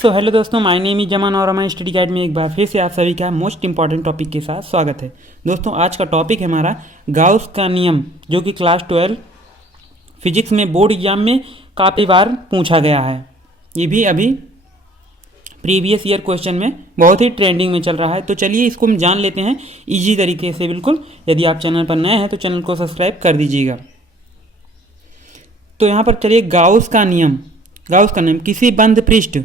So hello दोस्तों, my name is Zaman और हमारे स्टडी गाइड में एक बार फिर से आप सभी का मोस्ट इंपॉर्टेंट टॉपिक के साथ स्वागत है। दोस्तों आज का टॉपिक है हमारा गाउस का नियम, जो कि क्लास 12 फिजिक्स में बोर्ड एग्जाम में काफ़ी बार पूछा गया है। ये भी अभी प्रीवियस ईयर क्वेश्चन में बहुत ही ट्रेंडिंग में चल रहा है। तो चलिए इसको हम जान लेते हैं ईजी तरीके से। बिल्कुल, यदि आप चैनल पर नए हैं तो चैनल को सब्सक्राइब कर दीजिएगा। तो यहाँ पर चलिए गाउस का नियम किसी बंद पृष्ठ,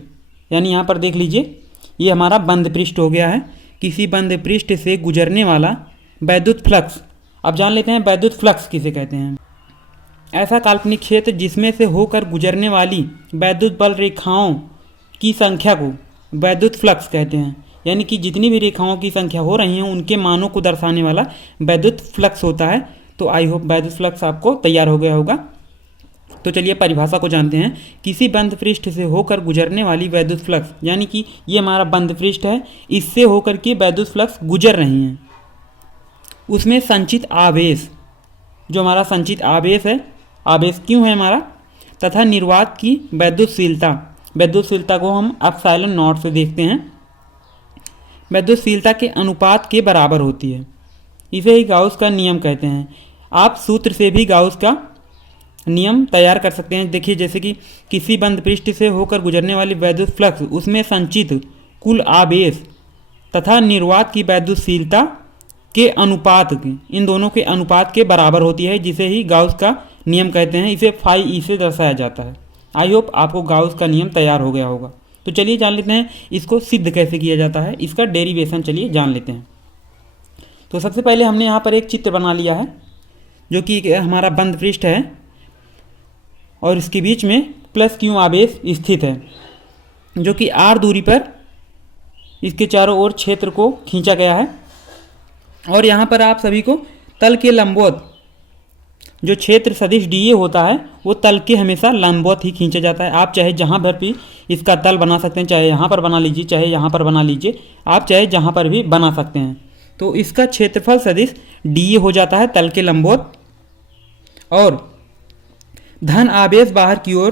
यानी यहाँ पर देख लीजिए ये हमारा बंद पृष्ठ हो गया है। किसी बंद पृष्ठ से गुजरने वाला वैद्युत फ्लक्स, अब जान लेते हैं वैद्युत फ्लक्स किसे कहते हैं। ऐसा काल्पनिक क्षेत्र जिसमें से होकर गुजरने वाली वैद्युत बल रेखाओं की संख्या को वैद्युत फ्लक्स कहते हैं। यानी कि जितनी भी रेखाओं की संख्या हो रही हैं उनके मानों को दर्शाने वाला वैद्युत फ्लक्स होता है। तो आई होप वैद्युत फ्लक्स आपको तैयार हो गया होगा। तो चलिए परिभाषा को जानते हैं। किसी बंद पृष्ठ से होकर गुजरने वाली वैद्युत फ्लक्स, यानी कि ये हमारा बंद पृष्ठ है, इससे होकर के वैद्युत फ्लक्स गुजर रही हैं, उसमें संचित आवेश, जो हमारा संचित आवेश है, आवेश क्यों है हमारा, तथा निर्वात की वैद्युतशीलता को हम एप्सिलॉन नॉट से देखते हैं, वैद्युतशीलता के अनुपात के बराबर होती है। इसे ही गाउस का नियम कहते हैं। आप सूत्र से भी गाउस का नियम तैयार कर सकते हैं। देखिए, जैसे कि किसी बंद पृष्ठ से होकर गुजरने वाली वैद्युत फ्लक्स, उसमें संचित कुल आवेश तथा निर्वात की वैद्युतशीलता के अनुपात, इन दोनों के अनुपात के बराबर होती है, जिसे ही गाउस का नियम कहते हैं। इसे फाई ई से दर्शाया जाता है। आई होप आपको गाउस का नियम तैयार हो गया होगा। तो चलिए जान लेते हैं इसको सिद्ध कैसे किया जाता है, इसका डेरिवेशन चलिए जान लेते हैं। तो सबसे पहले हमने यहाँ पर एक चित्र बना लिया है, जो कि हमारा बंद पृष्ठ है और इसके बीच में प्लस क्यू आवेश स्थित है, जो कि आर दूरी पर इसके चारों ओर क्षेत्र को खींचा गया है। और यहाँ पर आप सभी को तल के लंबवत जो क्षेत्र सदिश डी ए होता है, वो तल के हमेशा लंबवत ही खींचा जाता है। आप चाहे जहाँ पर भी इसका तल बना सकते हैं, चाहे यहाँ पर बना लीजिए, चाहे यहाँ पर बना लीजिए, आप चाहे जहाँ पर भी बना सकते हैं। तो इसका क्षेत्रफल सदिश डी ए हो जाता है तल के लंबवत। और धन आवेश बाहर की ओर,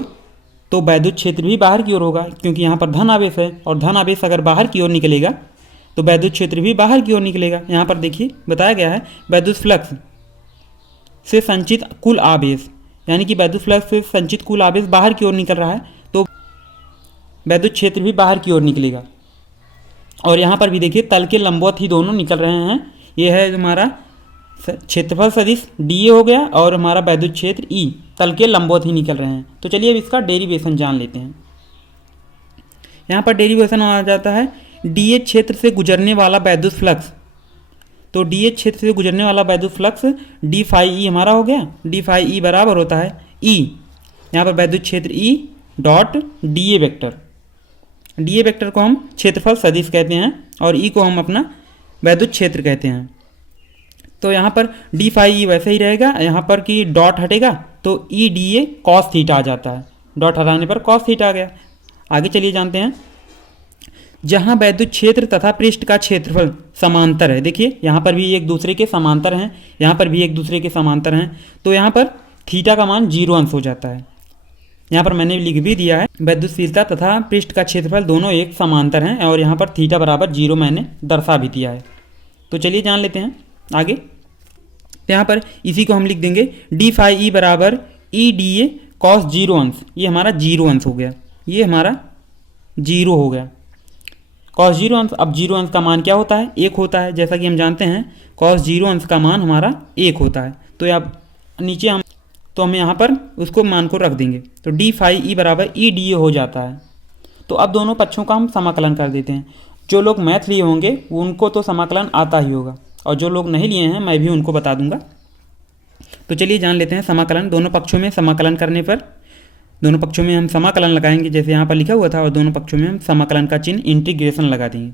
तो वैद्युत क्षेत्र भी बाहर की ओर होगा, क्योंकि यहाँ पर धन आवेश है, और धन आवेश अगर बाहर की ओर निकलेगा तो वैद्युत क्षेत्र भी बाहर की ओर निकलेगा। यहाँ पर देखिए बताया गया है वैद्युत फ्लक्स से संचित कुल आवेश, यानी कि वैद्युत फ्लक्स से संचित कुल आवेश बाहर की ओर निकल रहा है, तो वैद्युत क्षेत्र भी बाहर की ओर निकलेगा। और यहाँ पर भी देखिए तल के लंबवत ही दोनों निकल रहे हैं। ये है हमारा क्षेत्रफल सदिश डी ए हो गया, और हमारा वैद्युत क्षेत्र ई तल के लंबवत ही निकल रहे हैं। तो चलिए अब इसका डेरिवेशन जान लेते हैं। यहाँ पर डेरिवेशन आ जाता है डी ए क्षेत्र से गुजरने वाला वैद्युत फ्लक्स। तो डी ए क्षेत्र से गुजरने वाला वैद्युत फ्लक्स डी फाई ई हमारा हो गया। डी फाई ई बराबर होता है ई, यहाँ पर वैद्युत क्षेत्र E dot D A vector. D A vector को हम क्षेत्रफल सदिश कहते हैं और ई को हम अपना वैद्युत क्षेत्र कहते हैं। तो यहाँ पर डी फाई ई वैसे ही रहेगा, यहाँ पर कि डॉट हटेगा तो E D A cos theta आ जाता है। डॉट हटाने पर कॉस थीटा आ गया। आगे चलिए जानते हैं। जहाँ वैद्युत क्षेत्र तथा पृष्ठ का क्षेत्रफल समांतर है, देखिए यहाँ पर भी एक दूसरे के समांतर हैं, यहाँ पर भी एक दूसरे के समांतर हैं, तो यहाँ पर थीटा का मान 0 अंश हो जाता है। यहाँ पर मैंने लिख भी दिया है वैद्युतशीलता तथा पृष्ठ का क्षेत्रफल दोनों एक समांतर हैं, और यहाँ पर थीटा बराबर 0 मैंने दर्शा भी दिया है। तो चलिए जान लेते हैं आगे। यहाँ पर इसी को हम लिख देंगे डी फाई ई बराबर ई डी ए कॉस 0 अंश। ये हमारा 0 अंश हो गया, ये हमारा 0 हो गया कॉस 0 अंश। अब 0 अंश का मान क्या होता है? 1 होता है। जैसा कि हम जानते हैं कॉस 0 अंश का मान हमारा 1 होता है। तो अब नीचे हम यहाँ पर उसको मान को रख देंगे। तो डी फाई ई बराबर ई डी ए हो जाता है। तो अब दोनों पक्षों का हम समाकलन कर देते हैं। जो लोग मैथ लिए होंगे उनको तो समाकलन आता ही होगा, और जो लोग नहीं लिए हैं मैं भी उनको बता दूंगा। तो चलिए जान लेते हैं समाकलन। दोनों पक्षों में समाकलन करने पर, दोनों पक्षों में हम समाकलन लगाएंगे जैसे यहाँ पर लिखा हुआ था, और दोनों पक्षों में हम समाकलन का चिन्ह इंटीग्रेशन लगा देंगे।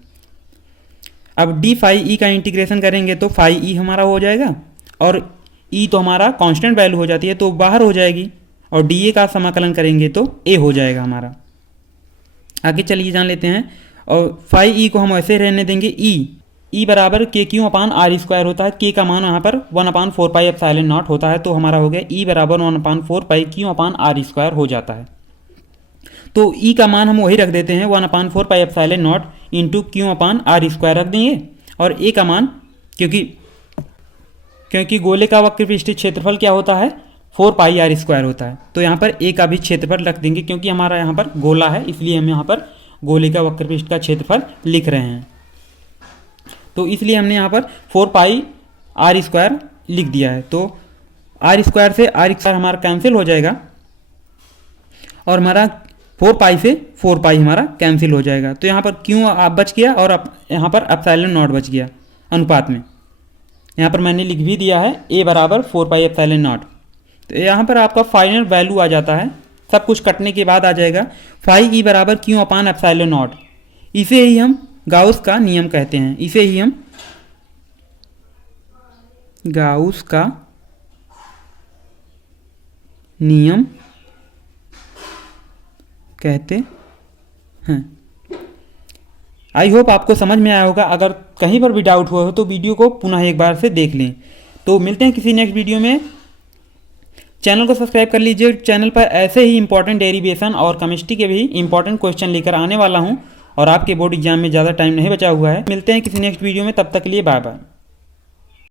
अब डी फाई ई का इंटीग्रेशन करेंगे तो फाई ई हमारा हो जाएगा, और ई तो हमारा कांस्टेंट वैल्यू हो जाती है तो बाहर हो जाएगी, और डी ए का समाकलन करेंगे तो ए हो जाएगा हमारा। आगे चलिए जान लेते हैं। और फाई ई को हम ऐसे रहने देंगे ई बराबर के क्यू अपान आर स्क्वायर होता है। के का मान यहाँ पर 1/4 पाई एप्सिलॉन नॉट होता है, तो हमारा हो गया ई बराबर 1/4 पाई क्यू अपान आर स्क्वायर हो जाता है। तो ई का मान हम वही रख देते हैं 1/4 pi epsilon not into q upon r square रख देंगे। और ए का मान क्योंकि गोले का वक्र पृष्ठीय क्षेत्रफल क्या होता है 4 पाई आर स्क्वायर होता है, तो यहाँ पर ए का भी क्षेत्रफल रख देंगे क्योंकि हमारा यहाँ पर गोला है, इसलिए हम यहाँ पर गोले का वक्र पृष्ठ का क्षेत्रफल लिख रहे हैं। तो इसलिए हमने यहाँ पर 4 पाई आर स्क्वायर लिख दिया है। तो आर स्क्वायर से आर स्क्वायर हमारा कैंसिल हो जाएगा और हमारा 4 पाई से 4 पाई हमारा कैंसिल हो जाएगा। तो यहाँ पर क्यों आप बच गया और यहाँ पर एप्सिलॉन नॉट बच गया अनुपात में। यहाँ पर मैंने लिख भी दिया है ए बराबर 4 पाई एप्सिलॉन नॉट। तो यहाँ पर आपका फाइनल वैल्यू आ जाता है, सब कुछ कटने के बाद आ जाएगा 5 ई बराबर क्यू अपान एप्सिलॉन नॉट। इसे ही हम गाउस का नियम कहते हैं, इसे ही हम गाउस का नियम कहते हैं। आई होप आपको समझ में आया होगा। अगर कहीं पर भी डाउट हुआ हो तो वीडियो को पुनः एक बार से देख लें। तो मिलते हैं किसी नेक्स्ट वीडियो में। चैनल को सब्सक्राइब कर लीजिए। चैनल पर ऐसे ही इंपॉर्टेंट डेरिवेशन और केमिस्ट्री के भी इंपॉर्टेंट क्वेश्चन लेकर आने वाला हूं और आपके बोर्ड एग्जाम में ज़्यादा टाइम नहीं बचा हुआ है। मिलते हैं किसी नेक्स्ट वीडियो में, तब तक के लिए बाय बाय।